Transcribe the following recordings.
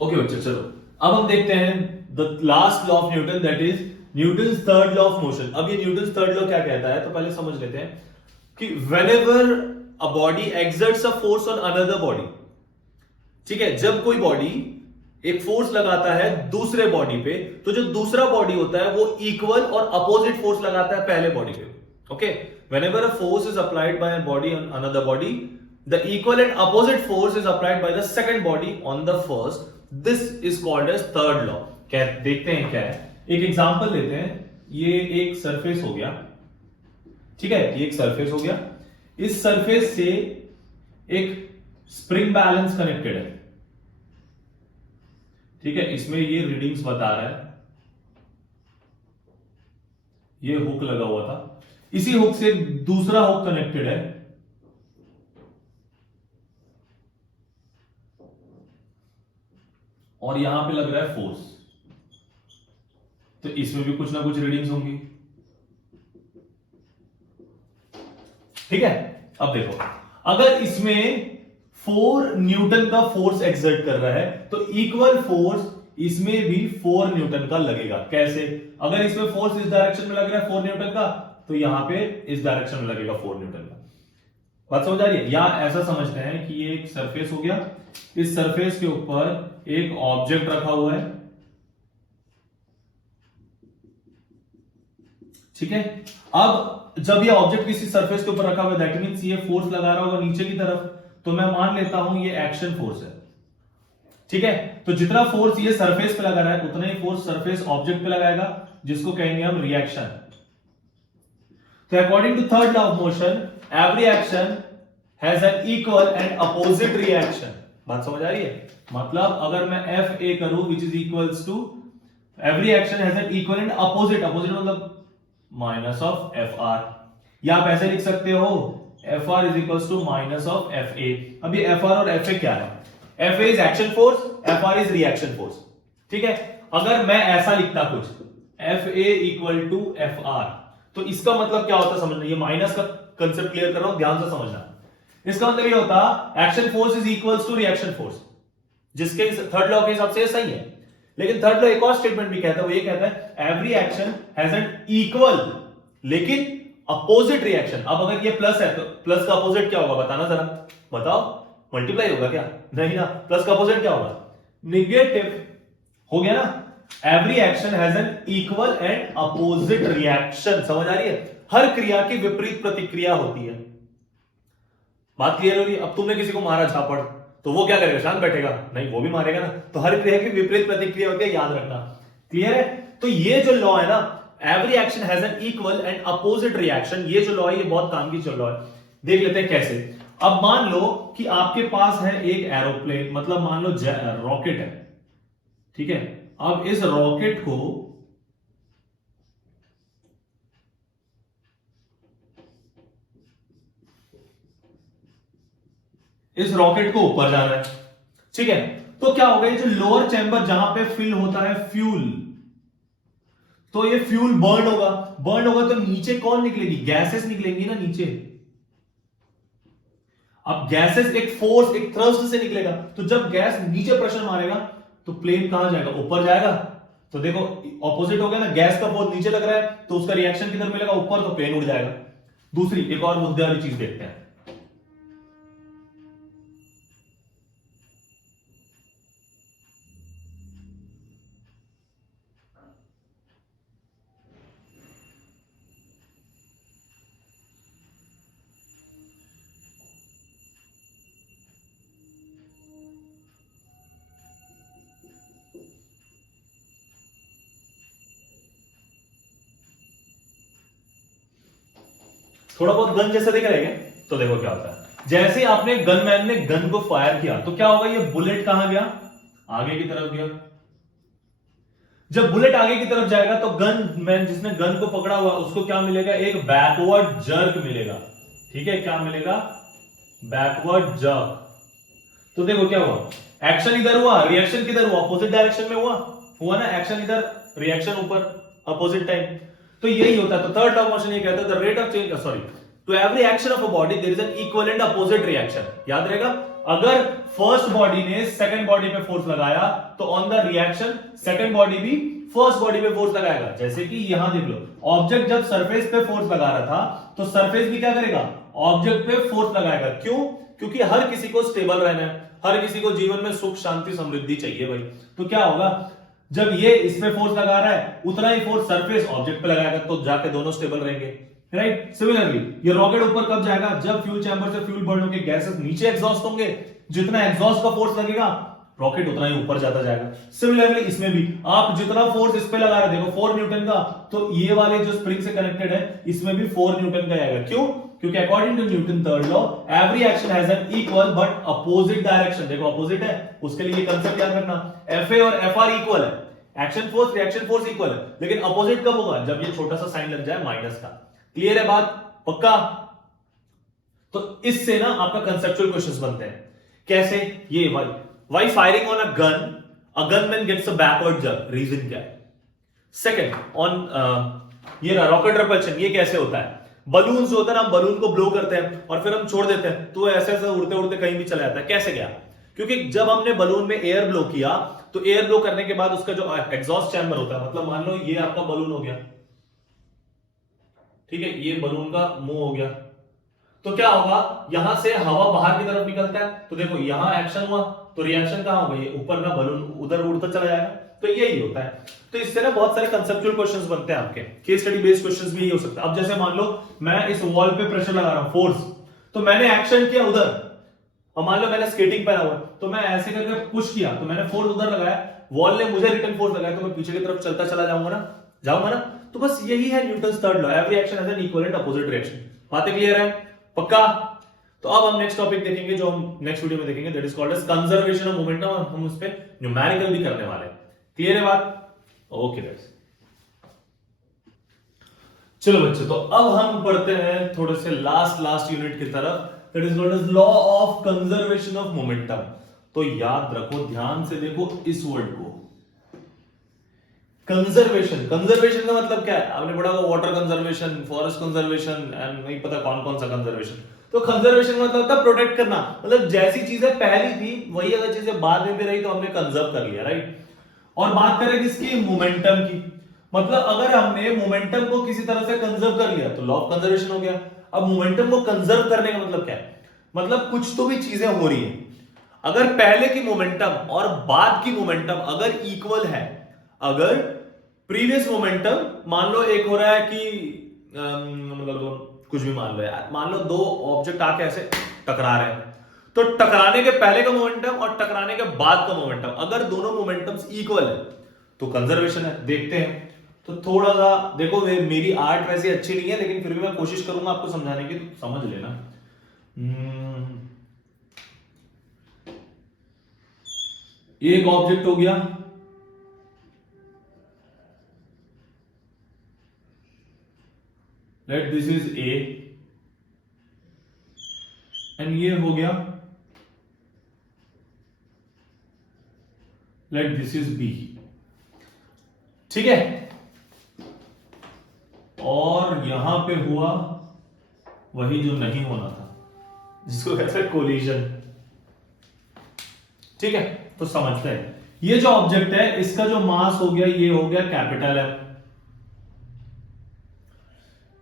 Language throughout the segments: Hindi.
ओके बच्चे, चलो अब हम देखते हैं the last law of Newton, that is Newton's third law of motion. अब ये न्यूटन्स थर्ड लॉ क्या कहता है, तो पहले समझ लेते हैं कि whenever a body exerts a force on another body, ठीक है, जब कोई बॉडी एक फोर्स लगाता है दूसरे बॉडी पे, तो जो दूसरा बॉडी होता है वो इक्वल और अपोजिट फोर्स लगाता है पहले बॉडी पे। Okay, whenever a force is applied by a body on another body, the equal and opposite force is applied by the second body on the first, this is called as third law. क्या देखते हैं क्या है, एक एग्जांपल लेते हैं। ये एक सरफेस हो गया, ठीक है, ये एक सरफेस हो गया, इस सरफेस से एक स्प्रिंग बैलेंस कनेक्टेड है, ठीक है, इसमें ये रीडिंग्स बता रहा है, ये हुक लगा हुआ था, इसी हुक से दूसरा हुक कनेक्टेड है, और यहां पे लग रहा है फोर्स, तो इसमें भी कुछ ना कुछ रीडिंग्स होंगी, ठीक है। अब देखो, अगर इसमें 4 न्यूटन का फोर्स एक्सर्ट कर रहा है, तो इक्वल फोर्स इसमें भी 4 न्यूटन का लगेगा। कैसे? अगर इसमें फोर्स इस डायरेक्शन में लग रहा है 4 न्यूटन का, तो यहां पे इस डायरेक्शन में लगेगा 4 न्यूटन का। बात समझ आ रही है? या ऐसा समझते हैं कि ये एक सरफेस हो गया, इस सरफेस के ऊपर एक ऑब्जेक्ट रखा हुआ है, ठीक है। अब जब ये ऑब्जेक्ट किसी सरफेस के ऊपर रखा हुआ है, दैट मींस ये फोर्स लगा रहा होगा नीचे की तरफ, तो मैं मान लेता हूं ये एक्शन फोर्स है, ठीक है। तो जितना फोर्स ये सरफेस पे लगा रहा है, उतना ही फोर्स सरफेस ऑब्जेक्ट पे लगाएगा, जिसको कहेंगे हम रिएक्शन। तो according to third law of motion, every action has an equal and opposite reaction. बात समझ आ रही है? मतलब अगर मैं एफ ए करूं which is equals to, every action has an equal and opposite, opposite मतलब माइनस ऑफ एफ आर, या आप ऐसे लिख सकते हो F R is equals to minus of F A. अब ये एफ आर और एफ ए क्या है? F A is action force, F R is reaction force, ठीक है। अगर मैं ऐसा लिखता कुछ, F A equal to F R, तो इसका मतलब क्या होता है समझना, ये माइनस का कंसेप्ट क्लियर कर रहा हूं, ध्यान से समझना। इसका मतलब ये होता action force is equals to reaction force, जिसके थर्ड लॉ के हिसाब से सही है। लेकिन थर्ड लॉ एक और स्टेटमेंट भी कहता है, वो ये कहता है every action has an equal लेकिन अपोजिट रिएक्शन। अब अगर ये प्लस है, तो प्लस का अपोजिट क्या होगा बताना जरा, बताओ, मल्टीप्लाई होगा क्या? नहीं ना, प्लस का अपोजिट क्या होगा? निगेटिव, हो गया ना। Every action has an equal and opposite reaction, समझ आ रही है? हर क्रिया की विपरीत प्रतिक्रिया होती है। बात क्लियर हो रही है? अब तुमने किसी को मारा झापड़, तो वो क्या करेगा? शांत बैठेगा? नहीं, वो भी मारेगा ना। तो हर क्रिया की विपरीत प्रतिक्रिया होती है, याद रखना। क्लियर है? तो ये जो लॉ है ना, every action has an equal and opposite reaction, ये जो लॉ है ये बहुत काम की लॉ है। देख लेते हैं कैसे। अब मान लो कि आपके पास है एक एरोप्लेन, मतलब मान लो रॉकेट है, ठीक है। अब इस रॉकेट को ऊपर जाना है, ठीक है। तो क्या होगा, ये जो लोअर चैम्बर जहां पे फिल होता है फ्यूल, तो ये फ्यूल बर्न होगा, तो नीचे कौन निकलेगी? गैसेस निकलेंगी ना नीचे। अब गैसेस एक फोर्स, एक थ्रस्ट से निकलेगा, तो जब गैस नीचे प्रेशर मारेगा तो प्लेन कहां जाएगा? ऊपर जाएगा। तो देखो ऑपोजिट हो गया ना, गैस का फोर्स नीचे लग रहा है, तो उसका रिएक्शन किधर मिलेगा? ऊपर, तो प्लेन उड़ जाएगा। दूसरी एक और मुद्दे वाली चीज देखते हैं। थोड़ा बहुत गन जैसा दिख रहा है क्या? तो देखो क्या होता है, जैसे आपने गनमैन ने गन को फायर किया, तो क्या होगा? ये बुलेट कहां गया? आगे की तरफ गया। जब बुलेट आगे की तरफ जाएगा, तो गनमैन जिसने गन को पकड़ा हुआ उसको क्या मिलेगा? एक बैकवर्ड जर्क मिलेगा, ठीक है। क्या मिलेगा? Backward jerk. तो देखो क्या हुआ, एक्शन इधर हुआ, रिएक्शन किधर हुआ? अपोजिट डायरेक्शन में हुआ ना। एक्शन इधर, रिएक्शन ऊपर, अपोजिट टाइम। तो यही होता है। तो थर्ड लॉ ऑफ मोशन ये कहता है the rate of change, sorry, to every action of a body there is an equal and opposite reaction. याद रहेगा, अगर फर्स्ट बॉडी ने सेकंड बॉडी पे फोर्स लगाया तो on the reaction second body भी फर्स्ट बॉडी पे फोर्स लगाएगा। जैसे कि यहां देख लो, ऑब्जेक्ट जब सरफेस पे फोर्स लगा रहा था तो सरफेस भी क्या करेगा, ऑब्जेक्ट पे फोर्स लगाएगा। क्यों? क्योंकि हर किसी को स्टेबल रहना है, हर किसी को जीवन में सुख शांति समृद्धि चाहिए भाई। तो क्या होगा, जब ये इस पे फोर्स लगा रहा है उतना ही फोर्स सरफेस ऑब्जेक्ट पे लगाएगा, तो जाके दोनों स्टेबल रहेंगे, राइट। सिमिलरली ये रॉकेट ऊपर कब जाएगा, जब फ्यूल चैम्बर से फ्यूल बर्न होकर गैसेस नीचे एग्जॉस्ट होंगे, जितना एग्जॉस्ट का फोर्स लगेगा रॉकेट उतना ही ऊपर जाता जाएगा। सिमिलरली इसमें भी आप जितना फोर्स इस पे लगा रहे, देखो 4 न्यूटन का, तो ये वाले जो स्प्रिंग से कनेक्टेड है इसमें भी 4 न्यूटन का आएगा। क्यों? क्योंकि according to Newton third law every action has an equal but opposite direction. देखो अपोजिट है, उसके लिए कंसेप्ट याद रखना, Fa और Fr इक्वल है, action force reaction force equal है, लेकिन अपोजिट कब होगा, जब ये छोटा सा साइन लग जाए माइनस का। क्लियर है बात? पक्का? तो इससे ना आपका कंसेप्चुअल क्वेश्चंस बनते हैं। कैसे? ये why firing on a gunman gets a backward jump, reason क्या है? सेकंड ऑन ये रॉकेट रिपल्शन, ये कैसे होता है? बलून जो होता है ना, हम बलून को ब्लो करते हैं और फिर हम छोड़ देते हैं तो ऐसे ऐसे उड़ते उड़ते कहीं भी चला जाता है। कैसे गया? क्योंकि जब हमने बलून में एयर ब्लो किया तो एयर ब्लो करने के बाद उसका जो एग्जॉस्ट चैम्बर होता है, मतलब मान लो ये आपका बलून हो गया, ठीक है, ये बलून का मुंह हो गया, तो क्या होगा, यहां से हवा बाहर की तरफ निकलता है, तो देखो यहां एक्शन हुआ तो रिएक्शन कहां होगा, ये ऊपर ना बलून उधर उड़ता चला जाएगा। तो यही होता है। तो इससे ना बहुत सारे कंसेप्चुअल क्वेश्चंस बनते हैं आपके, केस स्टडी बेस्ड क्वेश्चंस भी यही हो सकता है। अब जैसे मान लो मैं इस वॉल पे प्रेशर लगा रहा हूं, फोर्स, तो मैंने एक्शन किया उधर, और मान लो मैंने स्केटिंग पहना हुआ तो मैं ऐसे करके पुश किया तो मैंने फोर्स उधर लगाया, वॉल ने मुझे रिटर्न फोर्स लगाया, तो मैं पीछे की तरफ चलता चला जाऊंगा ना। तो बस यही है Newton's third law, every action has an equal and opposite reaction. बातें क्लियर है? पक्का? तो अब हम नेक्स्ट टॉपिक देखेंगे, जो हम नेक्स्ट वीडियो में देखेंगे, that is called as conservation of momentum, और हम उस पे न्यूमेरिकल भी करने वाले हैं। क्लियर है बात? ओके गाइस, चलो बच्चों, तो अब हम पढ़ते हैं थोड़े से लास्ट यूनिट की तरफ, that is called as law of conservation of momentum. तो याद रखो, ध्यान से देखो इस वर्ड को, कंजर्वेशन। कंजर्वेशन का मतलब क्या है? आपने पढ़ा होगा water conservation, forest conservation, and नहीं पता कौन कौन सा कंजर्वेशन। तो कंजर्वेशन का मतलब था प्रोटेक्ट करना, मतलब जैसी चीजें पहली थी वही अगर चीजें बाद में भी रही तो हमने कंजर्व कर लिया, राइट। और बात करें किसकी? मोमेंटम की। मतलब अगर हमने मोमेंटम को किसी तरह से कंजर्व कर लिया तो लॉ ऑफ कंजर्वेशन हो गया। अब मोमेंटम को कंजर्व करने का मतलब क्या है? मतलब कुछ तो भी चीजें हो रही है, अगर पहले की मोमेंटम और बाद की मोमेंटम अगर इक्वल है, अगर प्रीवियस मोमेंटम मान लो एक हो रहा है कि मतलब कुछ भी मान लो यार, मान लो दो ऑब्जेक्ट आके ऐसे टकरा रहे हैं, तो टकराने के पहले का मोमेंटम और टकराने के बाद का मोमेंटम, अगर दोनों मोमेंटम्स इक्वल है तो कंजर्वेशन है। देखते हैं, तो थोड़ा सा देखो, मेरी आर्ट वैसे अच्छी नहीं है लेकिन फिर भी मैं कोशिश करूंगा आपको समझाने की, तो समझ लेना। एक ऑब्जेक्ट हो गया, let this is a, and ये हो गया, लेट दिस इज बी, ठीक है। और यहां पे हुआ वही जो नहीं होना था, जिसको कहते हैं कोलिजन, ठीक है। तो समझते हैं, ये जो ऑब्जेक्ट है इसका जो मास हो गया, ये हो गया कैपिटल एम।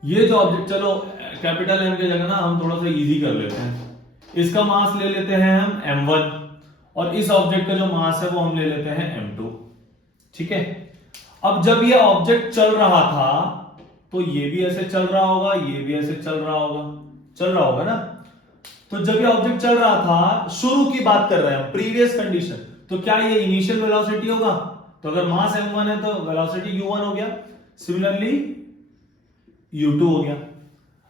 ये जो ऑब्जेक्ट, चलो कैपिटल एम की जगह ना हम थोड़ा सा इजी कर लेते हैं, इसका मास ले लेते हैं हम m1, और इस ऑब्जेक्ट का जो मास है वो हम ले लेते हैं m2, ठीक है। अब जब ये ऑब्जेक्ट चल रहा था तो ये भी ऐसे चल रहा होगा, ये भी ऐसे चल रहा होगा ना। तो जब ये ऑब्जेक्ट चल रहा था, शुरू की बात कर रहे हैं, प्रीवियस कंडीशन, तो क्या ये इनिशियल वेलोसिटी होगा? तो अगर मास m1 है तो वेलोसिटी u1 हो गया, सिमिलरली u2 हो गया।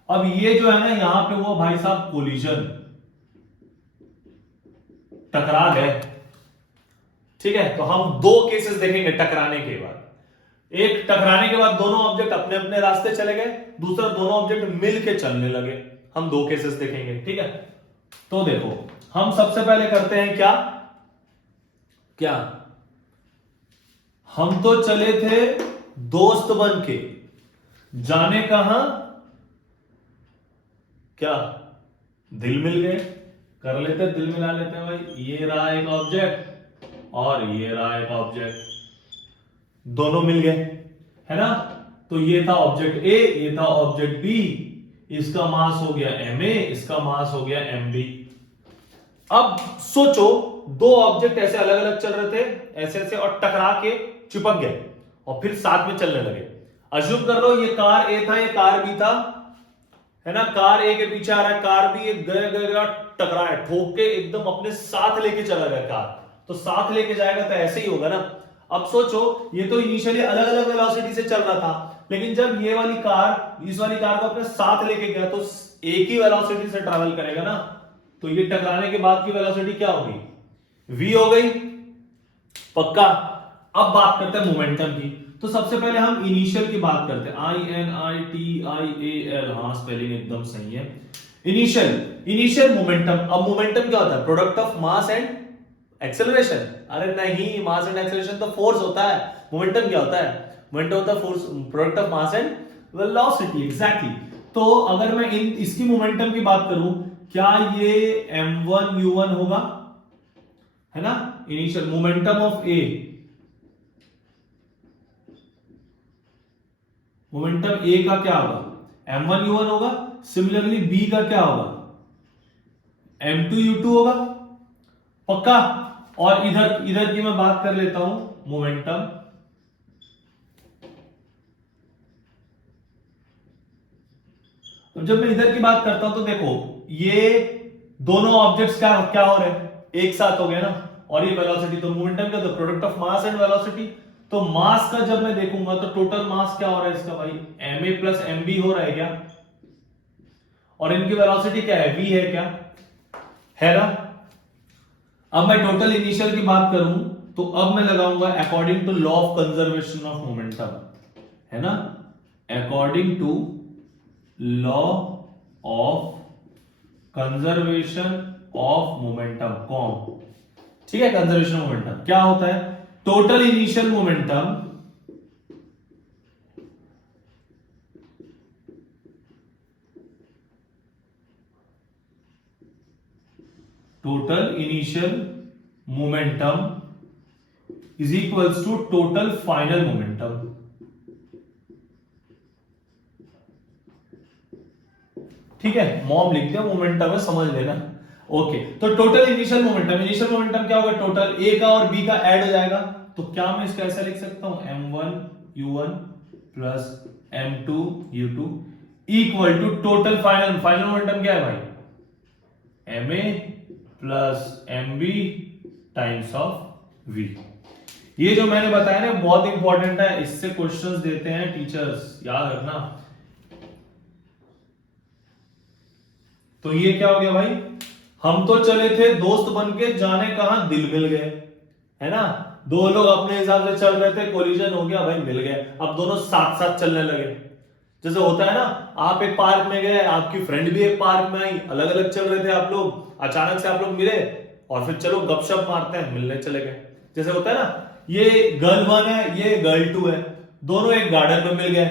अब ये जो है ना, यहां पे हुआ भाई साहब कोलिजन, टकरा गए, ठीक है। तो हम दो केसेस देखेंगे टकराने के बाद। एक, टकराने के बाद दोनों ऑब्जेक्ट अपने अपने रास्ते चले गए, दूसरा दोनों ऑब्जेक्ट मिल के चलने लगे। हम दो केसेस देखेंगे, ठीक है। तो देखो, हम सबसे पहले करते हैं क्या हम तो चले थे दोस्त बन के, जाने कहां? क्या दिल मिल गए, कर लेते दिल मिला लेते हैं भाई। ये रहा एक ऑब्जेक्ट और ये रहा एक ऑब्जेक्ट, दोनों मिल गए, है ना। तो ये था ऑब्जेक्ट ए, ये था ऑब्जेक्ट बी, इसका मास हो गया ma, इसका मास हो गया mb। अब सोचो दो ऑब्जेक्ट ऐसे अलग अलग चल रहे थे, ऐसे ऐसे, और टकरा के चिपक गए और फिर साथ में चलने लगे। अज्यूम कर लो ये कार ए था, ये कार बी था, है ना। कार ए के पीछे आ रहा है, कार बी गया टकरा है, ठोक के एकदम अपने साथ लेके चला गया कार। तो साथ लेके जाएगा तो ऐसे ही होगा ना। अब सोचो ये तो इनिशियली अलग अलग वेलोसिटी से चल रहा था, लेकिन जब ये वाली कार इस वाली कार को अपने साथ लेके गया तो एक ही वेलोसिटी से ट्रैवल करेगा ना। तो ये टकराने के बाद की वेलोसिटी क्या होगी, v हो गई, पक्का। अब बात करते हैं मोमेंटम की। तो सबसे पहले हम इनिशियल की बात करते हैं, INITIAL, हाँ स्पेलिंग एकदम सही है। Initial momentum. अब मोमेंटम क्या होता है, product of mass and acceleration. अरे नहीं, मास एंड एक्सेलरेशन तो फोर्स होता है, मोमेंटम क्या होता है, मोमेंटम होता है force, product of mass and velocity, exactly. तो अगर मैं इसकी मोमेंटम की बात करूं, क्या ये m1 u1 होगा, है ना। Initial momentum of A, momentum A का क्या होगा, m1 u1 होगा। सिमिलरली बी का क्या होगा, m2 u2 होगा, पक्का। और इधर इधर की मैं बात कर लेता हूं, मोमेंटम। जब मैं इधर की बात करता हूं तो देखो ये दोनों ऑब्जेक्ट्स क्या क्या हो रहे हैं, एक साथ हो गए ना। और ये वेलोसिटी, तो मोमेंटम क्या, तो product of mass and velocity. तो मास का जब मैं देखूंगा तो टोटल मास क्या हो रहा है इसका भाई, ma प्लस mb हो रहा है क्या, और इनकी वेलोसिटी क्या है, v है क्या, है ना। अब मैं टोटल इनिशियल की बात करूं तो अब मैं लगाऊंगा according to law of conservation of momentum, है ना। According to law of conservation of momentum, कौन, ठीक है। कंजर्वेशन ऑफ मोमेंटम क्या होता है, total initial momentum is equals to total final momentum. ठीक है, मॉम लिख दिया, मोमेंटम है, समझ लेना। ओके, तो टोटल इनिशियल मोमेंटम क्या होगा, टोटल ए का और बी का ऐड हो जाएगा। तो क्या मैं इसको ऐसा लिख सकता हूं, m1 u1 plus m2 u2 equal to total final momentum क्या है भाई, ma plus mb times of v। ये जो मैंने बताया ना बहुत इंपॉर्टेंट है, इससे क्वेश्चंस देते हैं टीचर्स, याद रखना। तो ये क्या हो गया भाई, हम तो चले थे दोस्त बनके, जाने कहां दिल मिल गए, है ना। दो लोग अपने हिसाब से चल रहे थे, कोलिजन हो गया भाई, मिल गए, अब दोनों साथ साथ चलने लगे। जैसे होता है ना, आप एक पार्क में गए, आपकी फ्रेंड भी एक पार्क में आई, अलग अलग चल रहे थे आप लोग, अचानक से आप लोग मिले और फिर चलो गपशप मारते हैं, मिलने चले गए। जैसे होता है ना, ये गर्ल 1 है, ये गर्ल 2 है, दोनों एक गार्डन में मिल गए।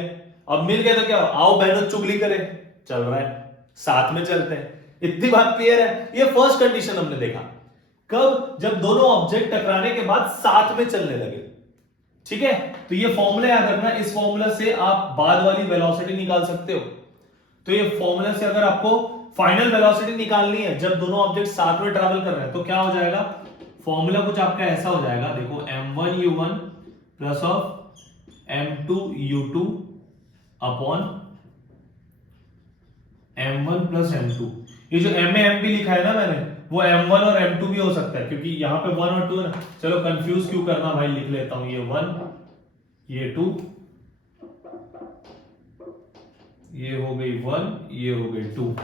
अब मिल गए तो क्या, आओ बहनों चुगली करें, चल रहा है, साथ में चलते हैं। इतनी बात क्लियर है। ये फर्स्ट कंडीशन हमने देखा, कब, जब दोनों ऑब्जेक्ट टकराने के बाद साथ में चलने लगे। ठीक है, तो ये फॉर्मूला याद रखना, इस फॉर्मूला से आप बाद वाली वेलोसिटी निकाल सकते हो। तो ये फॉर्मूला से अगर आपको फाइनल वेलोसिटी निकालनी है जब दोनों ऑब्जेक्ट साथ में ट्रैवल कर रहे हैं, तो क्या हो जाएगा, फॉर्मूला कुछ आपका ऐसा हो जाएगा, देखो m1 u1 plus of m2 u2 upon m1 plus m2। ये जो ma mb लिखा है ना मैंने, वो m1 और m2 भी हो सकता है, क्योंकि यहां पे 1 और 2 है ना। चलो कंफ्यूज क्यों करना भाई, लिख लेता हूं, ये 1 ये 2, ये हो गई 1 ये हो गई 2।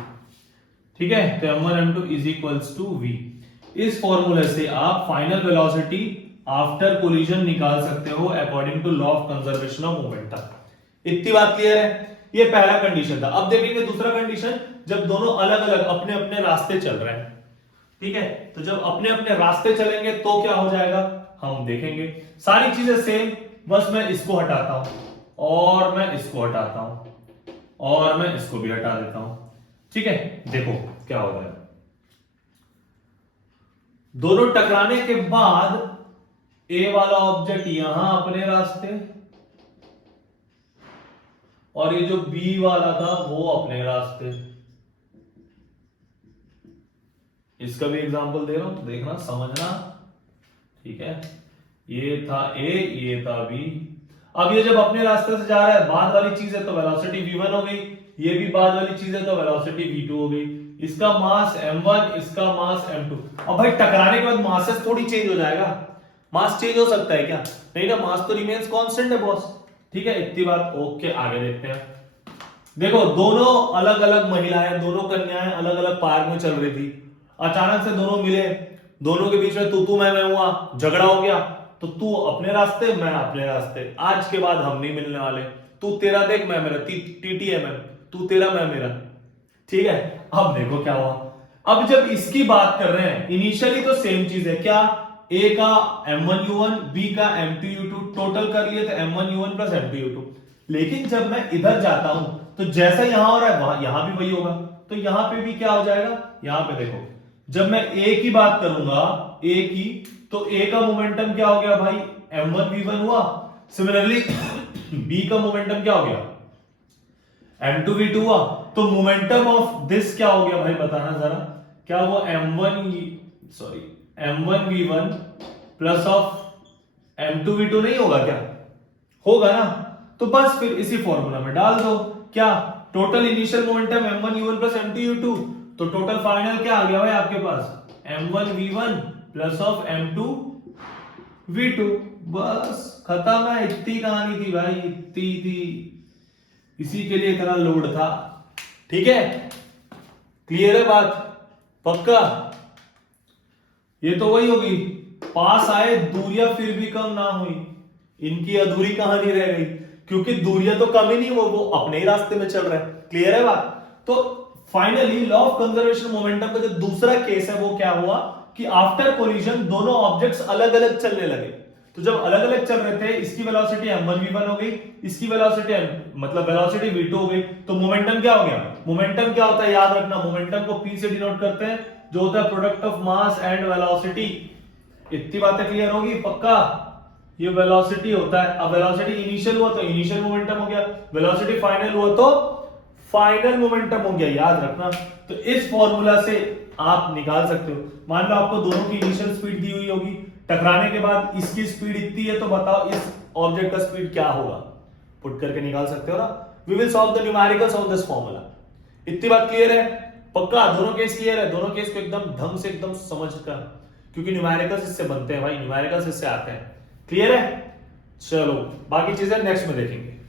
ठीक है, तो m1 m2 is equals to v। इस फॉर्मूले से आप फाइनल वेलोसिटी आफ्टर कोलिजन निकाल सकते हो according to law of conservation of momentum. इतनी बात क्लियर है। ये पहला कंडीशन था। अब देखेंगे दूसरा कंडीशन, जब दोनों अलग अलग अपने अपने रास्ते चल रहे हैं। ठीक है, तो जब अपने अपने रास्ते चलेंगे तो क्या हो जाएगा, हम देखेंगे। सारी चीजें सेम, बस मैं इसको हटाता हूं और मैं इसको हटाता हूं और मैं इसको भी हटा देता हूं। ठीक है, देखो क्या हो रहा है। दोनों टकराने के बाद ए वाला ऑब्जेक्ट यहां अपने रास्ते और ये जो बी वाला था वो अपने रास्ते। इसका भी एग्जांपल दे रहा हूं, देखना समझना, ठीक है। ये था ए, ये था बी। अब ये जब अपने रास्ते से जा रहा है, बाद वाली चीज है तो वेलोसिटी v1 हो गई, ये भी बाद वाली चीज है तो वेलोसिटी v2 हो गई। इसका मास m1, इसका मास m2। अब भाई टकराने के बाद मासेस थोड़ी चेंज हो जाएगा, मास चेंज हो सकता है क्या? नहीं ना, मास तो रिमेन्स कांस्टेंट है बॉस। ठीक है, इतनी बात ओके। आगे देखते हैं। देखो दोनों अलग अलग महिलाएं, दोनों कन्याएं अलग अलग पार्क में चल रही थी। अचानक से दोनों मिले, दोनों के बीच में तू मैं हुआ, झगड़ा हो गया। तो तू अपने रास्ते, मैं अपने रास्ते, आज के बाद हम नहीं मिलने वाले। तू तेरा देख, मैं मेरा, TTMM, तू तेरा मैं मेरा। ठीक है, अब देखो क्या हुआ। अब जब इसकी बात कर रहे हैं, इनिशियली तो सेम चीज है क्या, ए का m1u1, बी का m2u2, टोटल कर लिए तो m1u1 प्लस m2u2। लेकिन जब मैं इधर जाता हूं तो जैसा यहां हो रहा है वहां यहां भी वही होगा। तो यहां पे भी क्या हो जाएगा, यहां पे देखो, जब मैं ए की बात करूंगा, ए की, तो ए का मोमेंटम क्या हो गया भाई, m1v1 हुआ। सिमिलरली बी का मोमेंटम क्या हो गया, m2v2 हुआ। तो मोमेंटम ऑफ दिस क्या हो गया भाई, बताना जरा, क्या वो m1v1 प्लस ऑफ m2v2 नहीं होगा क्या? होगा ना। तो बस फिर इसी फॉर्मूला में डाल दो, क्या, total initial momentum m1u1 plus m2u2, तो टोटल फाइनल क्या आ गया भाई आपके पास, m1v1 प्लस ऑफ m2v2। बस खत्म है, इतनी कहानी थी भाई, इतनी थी, इसी के लिए इतना लोड था। ठीक है, क्लियर है बात, पक्का? ये तो वही होगी, पास आए दूरियां फिर भी कम ना हुई, इनकी अधूरी कहानी रह गई, क्योंकि दूरियां तो कम ही नहीं, वो अपने ही रास्ते में चल रहे हैं। क्लियर है बात? तो finally law of conservation momentum का जो दूसरा केस है वो क्या हुआ कि आफ्टर कोलिजन दोनों ऑब्जेक्ट्स अलग अलग चलने लगे। तो जब अलग अलग चल रहे थे, इसकी वेलोसिटी m1v1 हो गई, इसकी वेलोसिटी मतलब वेलोसिटी v2 हो गई, तो मोमेंटम क्या हो गया, मोमेंटम क्या होता है याद रखना, मोमेंटम को p से डिनोट करते हैं, जो होता है product of mass and velocity. इतनी बातें क्लियर होगी, पक्का? ये वेलोसिटी होता है। अब वेलोसिटी इनिशियल हुआ तो इनिशियल मोमेंटम हो गया, वेलोसिटी फाइनल हुआ तो फाइनल मोमेंटम हो गया, याद रखना। तो इस फॉर्मूला से आप निकाल सकते हो। मान लो आपको दोनों की इनिशियल स्पीड दी हुई होगी, टकराने के बाद इसकी स्पीड इतनी है, तो बताओ इस ऑब्जेक्ट का स्पीड क्या होगा, पुट करके निकाल सकते हो ना। We will solve the numericals on this formula. इतनी बात क्लियर है, पक्का? दोनों केस क्लियर है, दोनों केस को एकदम ढंग से एकदम समझ कर, क्योंकि न्यूमेरिकल्स इससे बनते हैं भाई, न्यूमेरिकल्स इससे आते हैं। क्लियर है? चलो बाकी चीजें नेक्स्ट में देखेंगे।